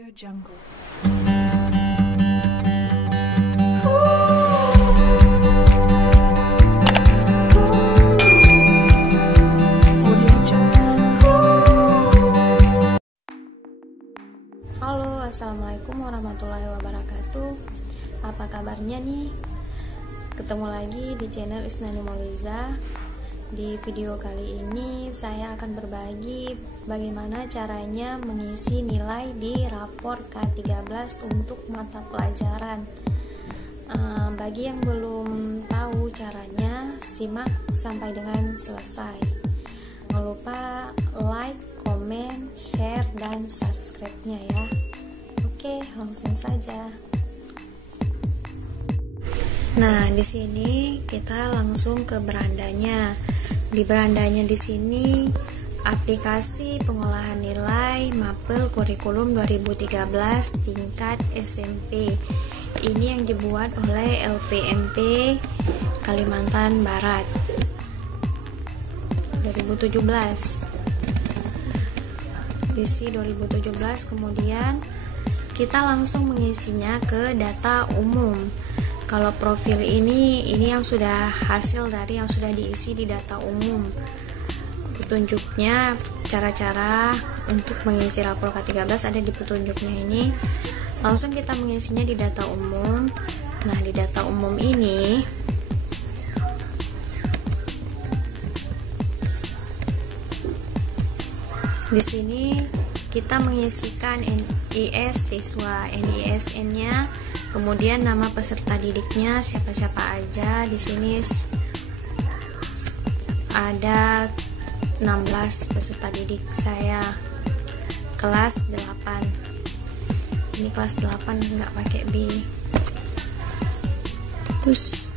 Audio Jungle. Halo, assalamualaikum warahmatullahi wabarakatuh. Apa kabarnya nih? Ketemu lagi di channel Isnani Mauliza. Di video kali ini saya akan berbagi bagaimana caranya mengisi nilai di rapor K13 untuk mata pelajaran. Bagi yang belum tahu caranya, simak sampai dengan selesai. Jangan lupa like, komen, share, dan subscribe-nya ya. Oke, langsung saja. Nah, di sini kita langsung ke berandanya. Di berandanya di sini aplikasi pengolahan nilai Mapel Kurikulum 2013 tingkat SMP. Ini yang dibuat oleh LPMP Kalimantan Barat 2017. Isi 2017, kemudian kita langsung mengisinya ke data umum. Kalau profil ini yang sudah hasil dari yang sudah diisi di data umum. Petunjuknya, cara-cara untuk mengisi rapor K13 ada di petunjuknya ini. Langsung kita mengisinya di data umum. Nah, di data umum ini di sini kita mengisikan NIS siswa, NISN-nya, kemudian nama peserta didiknya siapa-siapa aja. Di sini ada 16 peserta didik saya, kelas 8. Ini kelas 8, nggak pakai B. Terus,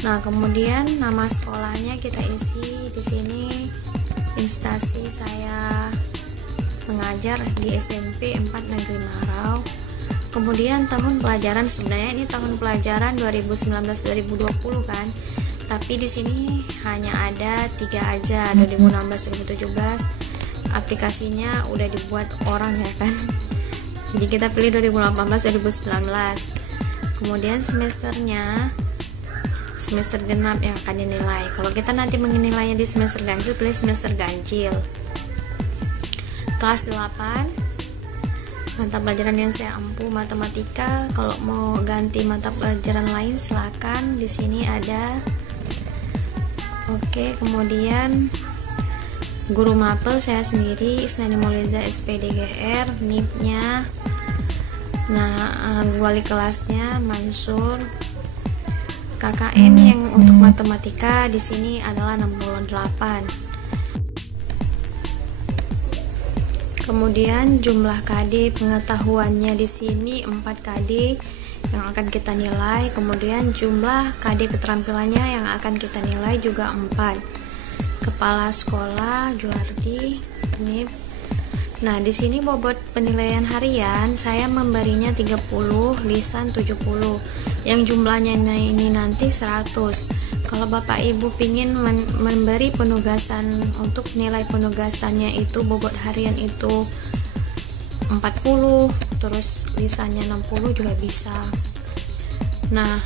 nah kemudian nama sekolahnya kita isi di sini. Instansi saya mengajar di SMP 4 Negeri Marau. Kemudian tahun pelajaran, sebenarnya ini tahun pelajaran 2019-2020 kan, tapi di sini hanya ada 3 aja, 2016-2017. Aplikasinya udah dibuat orang ya kan, jadi kita pilih 2018-2019. Kemudian semesternya semester genap yang akan dinilai. Kalau kita nanti menilainya di semester ganjil, pilih semester ganjil. Kelas 8, mata pelajaran yang saya ampu matematika. Kalau mau ganti mata pelajaran lain silakan, di sini ada. Oke, kemudian guru mapel saya sendiri, Isnani Mauliza SPDGR, NIP-nya. Nah, wali kelasnya Mansur. KKN yang untuk matematika di sini adalah 68. Kemudian jumlah KD pengetahuannya di sini 4 KD yang akan kita nilai. Kemudian jumlah KD keterampilannya yang akan kita nilai juga 4. Kepala sekolah Juardi, NIP. Nah, di sini bobot penilaian harian saya memberinya 30, lisan 70. Yang jumlahnya ini nanti 100. Kalau Bapak Ibu pingin memberi penugasan, untuk nilai penugasannya itu bobot harian itu 40, terus lisannya 60 juga bisa. Nah,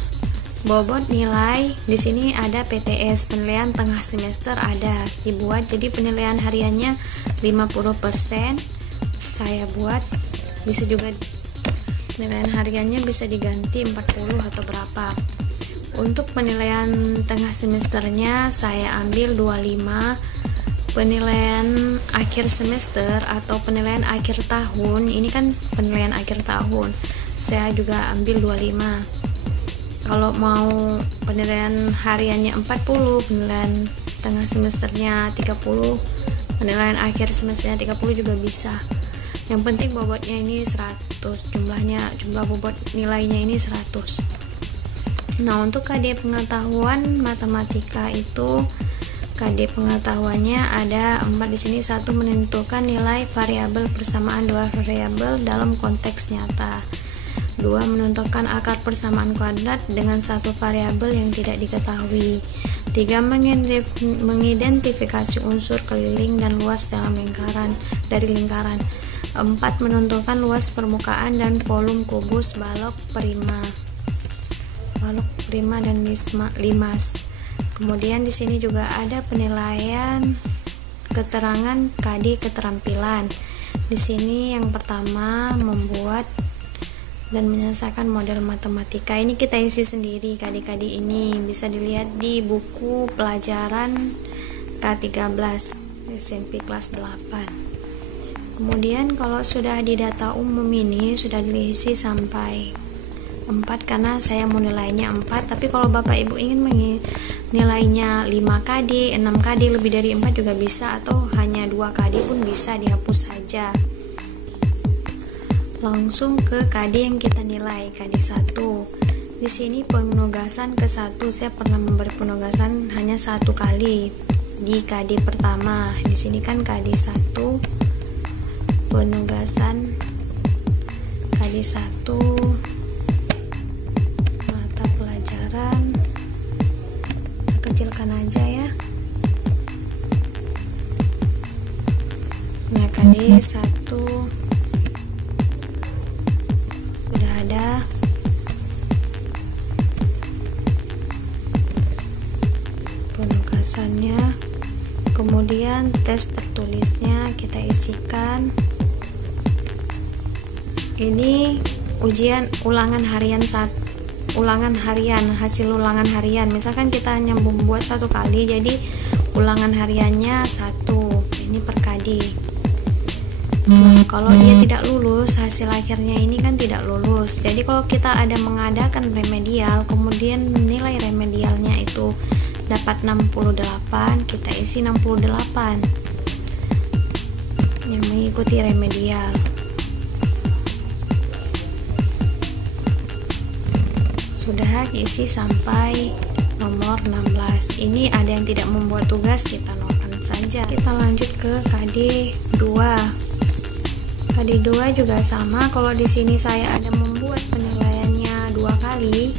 bobot nilai di sini ada PTS, penilaian tengah semester ada dibuat, jadi penilaian hariannya 50%. Saya buat, bisa juga penilaian hariannya bisa diganti 40 atau berapa. Untuk penilaian tengah semesternya saya ambil 25. Penilaian akhir semester atau penilaian akhir tahun, ini kan penilaian akhir tahun, saya juga ambil 25. Kalau mau penilaian hariannya 40, penilaian tengah semesternya 30, penilaian akhir semesternya 30 juga bisa. Yang penting bobotnya ini 100, jumlah bobot nilainya ini 100. Nah, untuk KD pengetahuan matematika itu KD pengetahuannya ada 4 di sini. 1, menentukan nilai variabel persamaan 2 variabel dalam konteks nyata. 2, menentukan akar persamaan kuadrat dengan 1 variabel yang tidak diketahui. 3, mengidentifikasi unsur keliling dan luas dalam lingkaran. 4. Menentukan luas permukaan dan volume kubus balok prima dan limas. Kemudian di sini juga ada penilaian keterangan KD keterampilan. Di sini yang pertama membuat dan menyelesaikan model matematika. Ini kita isi sendiri KD-KD ini, bisa dilihat di buku pelajaran K13 SMP kelas 8. Kemudian kalau sudah di data umum ini sudah diisi sampai 4 karena saya mau nilainya 4, tapi kalau Bapak Ibu ingin nilainya 5 KD, 6 KD, lebih dari 4 juga bisa, atau hanya 2 KD pun bisa, dihapus saja. Langsung ke KD yang kita nilai, KD 1. Di sini penugasan ke 1, saya pernah memberi penugasan hanya 1 kali di KD pertama. Di sini kan KD 1 penugasan KD 1 mata pelajaran, kecilkan aja ya. Nah, KD 1 udah ada. Penugasannya, kemudian tes tertulisnya kita isikan. Ini ujian ulangan harian hasil ulangan harian. Misalkan kita hanya membuat 1 kali, jadi ulangan hariannya 1. Ini per KD. Nah, kalau dia tidak lulus, hasil akhirnya ini kan tidak lulus. Jadi kalau kita ada mengadakan remedial, kemudian nilai remedialnya itu dapat 68, kita isi 68 yang mengikuti remedial. Sudah diisi sampai nomor 16. Ini ada yang tidak membuat tugas, kita nolkan saja. Kita lanjut ke KD 2. KD 2 juga sama. Kalau di sini saya ada membuat penilaiannya 2 kali.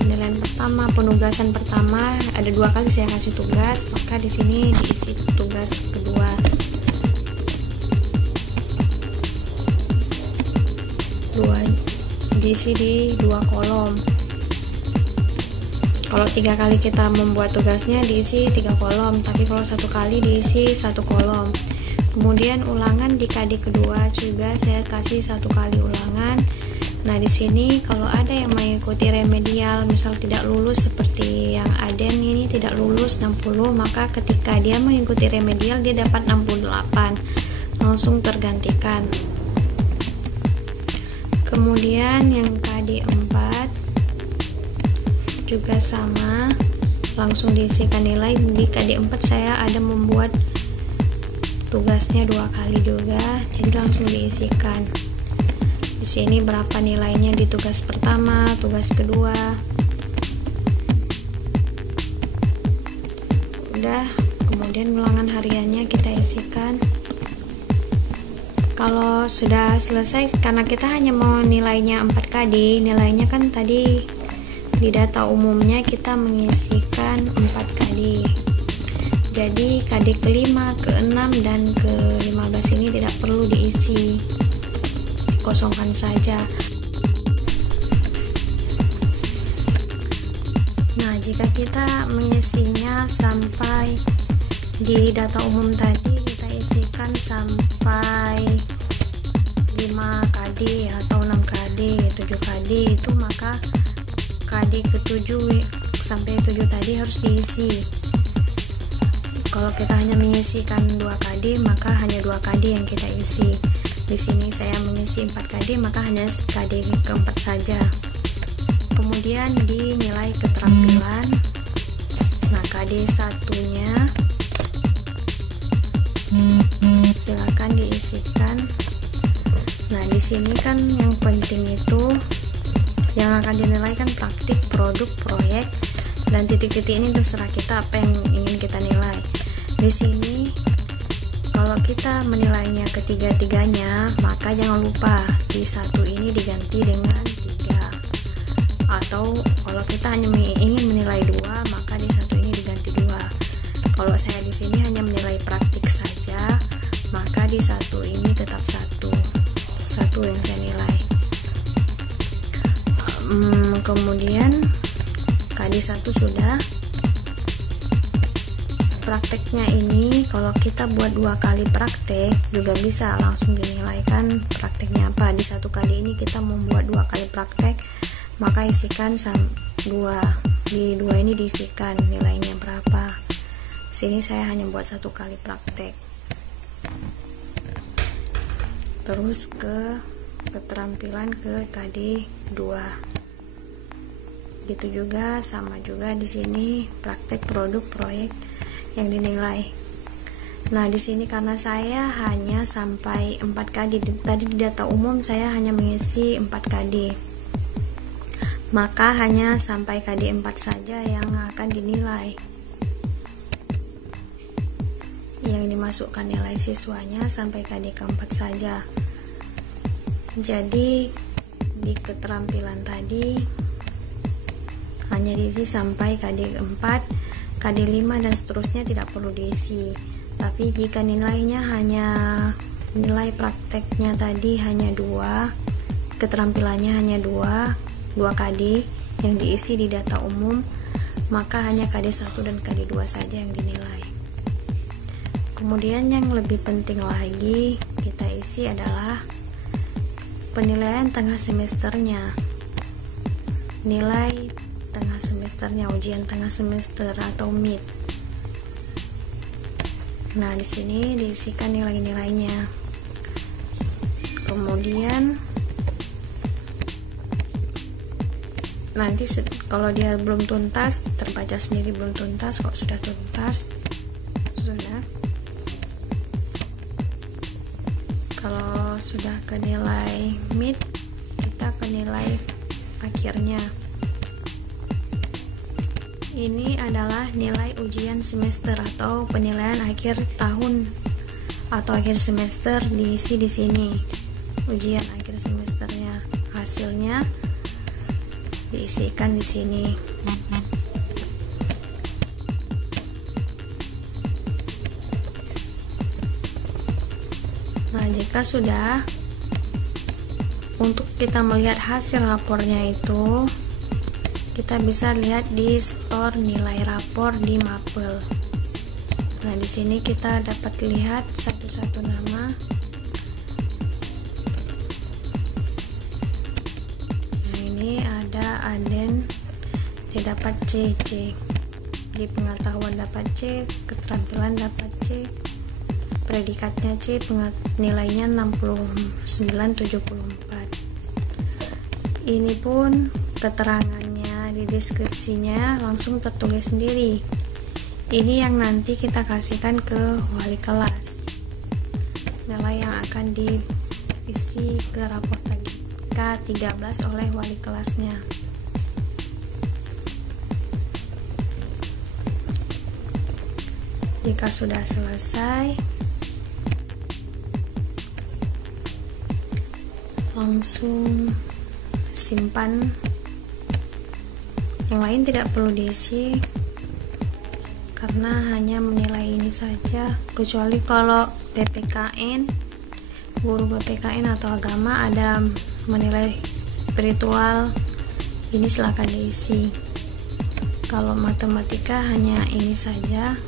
Penilaian pertama, penugasan pertama ada 2 kali saya kasih tugas, maka di sini diisi tugas kedua. Diisi di 2 kolom. Kalau 3 kali kita membuat tugasnya diisi 3 kolom, tapi kalau 1 kali diisi 1 kolom. Kemudian ulangan di KD kedua juga saya kasih 1 kali ulangan. Nah, di sini kalau ada yang mengikuti remedial misal tidak lulus, seperti yang Aden ini tidak lulus 60, maka ketika dia mengikuti remedial dia dapat 68, langsung tergantikan. Kemudian yang KD 4 juga sama, langsung diisikan nilai. Di KD 4 saya ada membuat tugasnya 2 kali juga, jadi langsung diisikan. Di sini berapa nilainya di tugas pertama, tugas kedua. Udah, kemudian ulangan hariannya kita isikan. Kalau sudah selesai, karena kita hanya mau nilainya 4 KD, nilainya kan tadi di data umumnya kita mengisikan 4 KD. Jadi KD ke-5, ke-6, dan ke-15 ini tidak perlu diisi, kosongkan saja. Nah, jika kita mengisinya sampai di data umum tadi, kita isikan sampai 5 KD atau 6 KD, 7 KD itu, maka KD ke-7 sampai 7 tadi harus diisi. Kalau kita hanya mengisikan 2 KD, maka hanya 2 KD yang kita isi. Di sini saya mengisi 4 KD, maka hanya KD keempat saja. Kemudian di nilai keterampilan, nah KD 1-nya silakan diisikan. Nah, di sini kan yang penting itu yang akan dinilai kan praktik, produk, proyek, dan titik-titik ini terserah kita apa yang ingin kita nilai. Di sini kalau kita menilainya ketiga-tiganya, maka jangan lupa di 1 ini diganti dengan 3. Atau kalau kita hanya ingin menilai 2, maka di 1 ini diganti 2. Kalau saya di sini hanya menilai praktik saja, maka tadi 1 ini tetap satu yang saya nilai. Kemudian KD1 sudah. Prakteknya ini kalau kita buat 2 kali praktek juga bisa langsung dinilaikan prakteknya apa. Di 1 kali ini kita membuat 2 kali praktek, maka isikan 2. Di 2 ini diisikan nilainya berapa. Sini saya hanya buat 1 kali praktek. Terus ke keterampilan ke KD2. Gitu juga, sama juga di sini praktek produk proyek yang dinilai. Nah, di sini karena saya hanya sampai 4 KD. Tadi di data umum saya hanya mengisi 4 KD. Maka hanya sampai KD 4 saja yang akan dinilai. Yang dimasukkan nilai siswanya sampai KD keempat saja. Jadi di keterampilan tadi hanya diisi sampai KD 4, KD 5 dan seterusnya tidak perlu diisi. Tapi jika nilainya hanya nilai prakteknya tadi hanya 2, keterampilannya hanya 2 KD yang diisi di data umum, maka hanya KD 1 dan KD 2 saja yang dinilai. Kemudian yang lebih penting lagi kita isi adalah penilaian tengah semesternya. Nilai tengah semesternya, ujian tengah semester atau mid. Nah, di sini diisikan nilai-nilainya. Kemudian nanti kalau dia belum tuntas, terbaca sendiri belum tuntas. Kalau sudah tuntas, sudah. Kalau sudah ke nilai mid, kita ke nilai akhirnya. Ini adalah nilai ujian semester atau penilaian akhir tahun atau akhir semester, diisi di sini. Ujian akhir semesternya, hasilnya diisikan di sini. Nah, jika sudah, untuk kita melihat hasil rapornya itu kita bisa lihat di store nilai rapor di Mapel. Nah, di sini kita dapat lihat satu-satu nama. Nah, ini ada Aden, dia dapat C. Di pengetahuan dapat C, keterampilan dapat C, predikatnya C, nilainya 69/74. Ini pun keterangannya di deskripsinya langsung tertulis sendiri. Ini yang nanti kita kasihkan ke wali kelas, nilai yang akan diisi ke rapor K13 oleh wali kelasnya. Jika sudah selesai, langsung simpan. Yang lain tidak perlu diisi karena hanya menilai ini saja, kecuali kalau PPKN, guru PPKN atau agama ada menilai spiritual, ini silakan diisi. Kalau matematika hanya ini saja.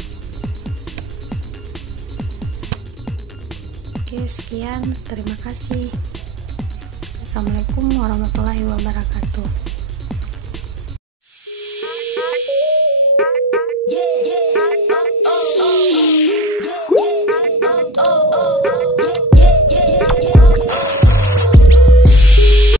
Oke, sekian, terima kasih. Assalamualaikum warahmatullahi wabarakatuh.